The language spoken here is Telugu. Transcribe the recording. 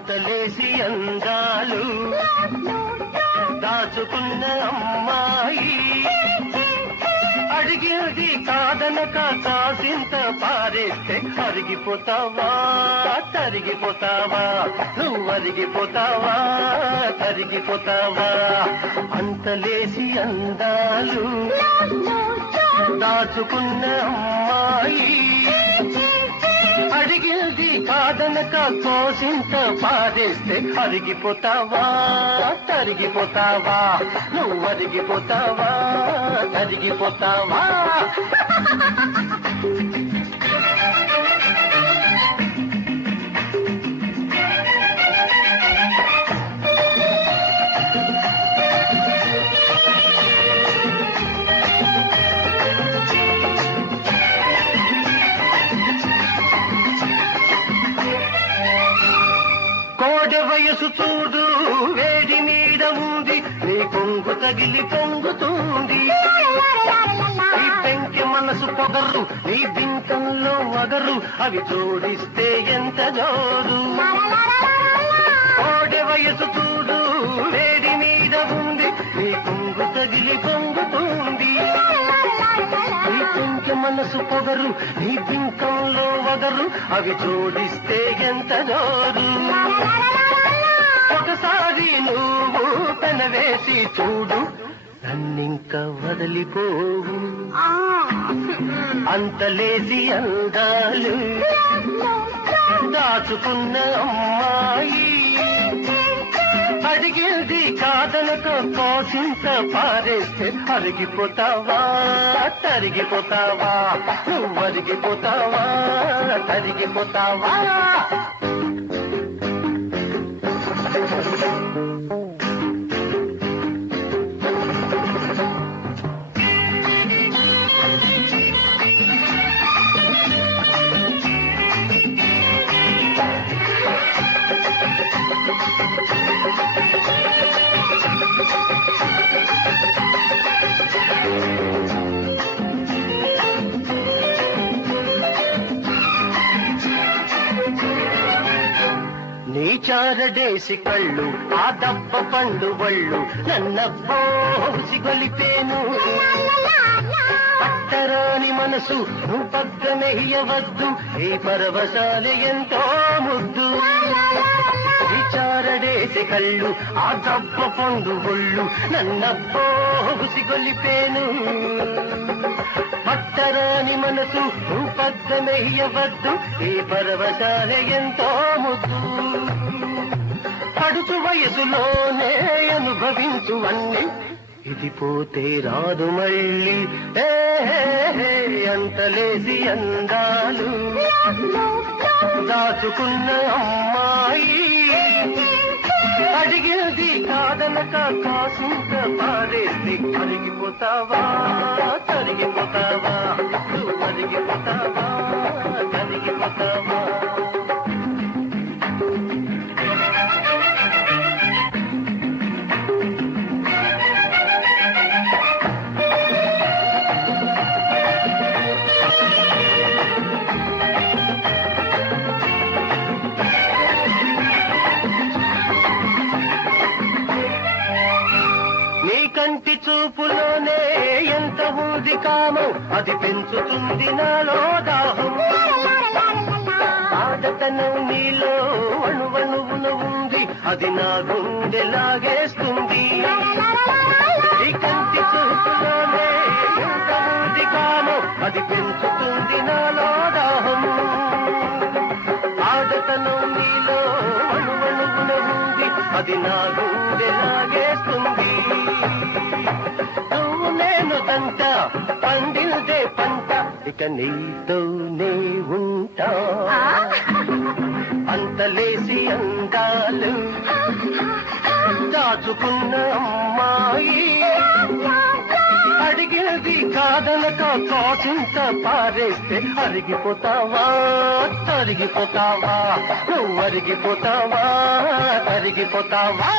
అంతలేసి అందాలు దాచుకున్న అమ్మాయి అడిగేది కాదనక కాసింత పారేస్తే అరిగిపోతావా తరిగిపోతావా నువ్వు అరిగిపోతావా తరిగిపోతావా అంతలేసి అందాలు దాచుకున్న అమ్మాయి అడిగేది కాదనక కోసింత పారేస్తే అరిగిపోతావా తరిగిపోతావా నువ్వు అరిగిపోతావా తరిగిపోతావా కోడె వయసు చూడు వేడి మీద ఉంది నీ కొంగు తగిలి పొంగుతుంది నీ పెంకి మనసు పొగరు నీ బింకంలో వగరు అవి జోడిస్తే ఎంత జోరు కోడె వయసు చూడు వేడి మీద ఉంది నీ కొంగు తగిలి పొంగుతుంది నీ పెంకి మనసు పొగరు నీ బింకంలో వగరు అవి జోడిస్తే ఎంత జోరు ఒకసారి నువ్వు పెనవేసి చూడు నన్నింక వదిలిపోవు అంతలేసి అందాలు దాచుకున్న అమ్మాయి అడిగేది కాదనక కోసింత పారేస్తే అరిగిపోతావా తరిగిపోతావా నువ్వు అరిగిపోతావా తరిగిపోతావా నీ చారడేసి కళ్ళు ఆ దబ్బ పండు వళ్ళు నన్నబ్బోసి గొలిపేను పట్టరాని మనసు నువ్వు పగ్గమెయ్యవద్దు ఈ పరవశాలి ఎంతో ముద్దు నీ చారడేసి కళ్ళు ఆ దబ్బ పండు వళ్ళు నన్నబ్బోసి గొలిపేను పట్టరాని మనసు నువ్వు పగ్గమెయ్యవద్దు ఈ పరవశాలి ఎంతో ముద్దు పడుచు వయసులోనే అనుభవించు అన్ని ఇది పోతే రాదు మళ్ళీ అంతలేసి అందాలు దాచుకున్న అమ్మాయి అడిగేది కాదనక కాసింత పారేసి అరిగిపోతావా తరిగిపోతావా నువ్వు అరిగిపోతావా తరిగిపోతావా నీ కంటి చూపులోనే ఎంత ఉంది కామం అది పెంచుతుంది నాలో దాహం ఆడతనం నీలో అణువణువున ఉంది అది నా గుండె లాగేస్తుంది నీ కంటి చూపులోనే ఎంత ఉంది కామం అది పెంచుతుంది నాలో దాహం ఆడతనం నీలో అణువణువున ఉంది అది నా గుండె లాగేస్తుంది నువ్వు నేను తంట పండిల్దే పంట ఇక నీతోనే ఉంటా అంతలేసి అందాలు దాచుకున్న అమ్మాయి అడిగేది కాదనక కాసింత పారేస్తే అరిగిపోతావా తరిగిపోతావా నువ్వు అరిగిపోతావా తరిగిపోతావా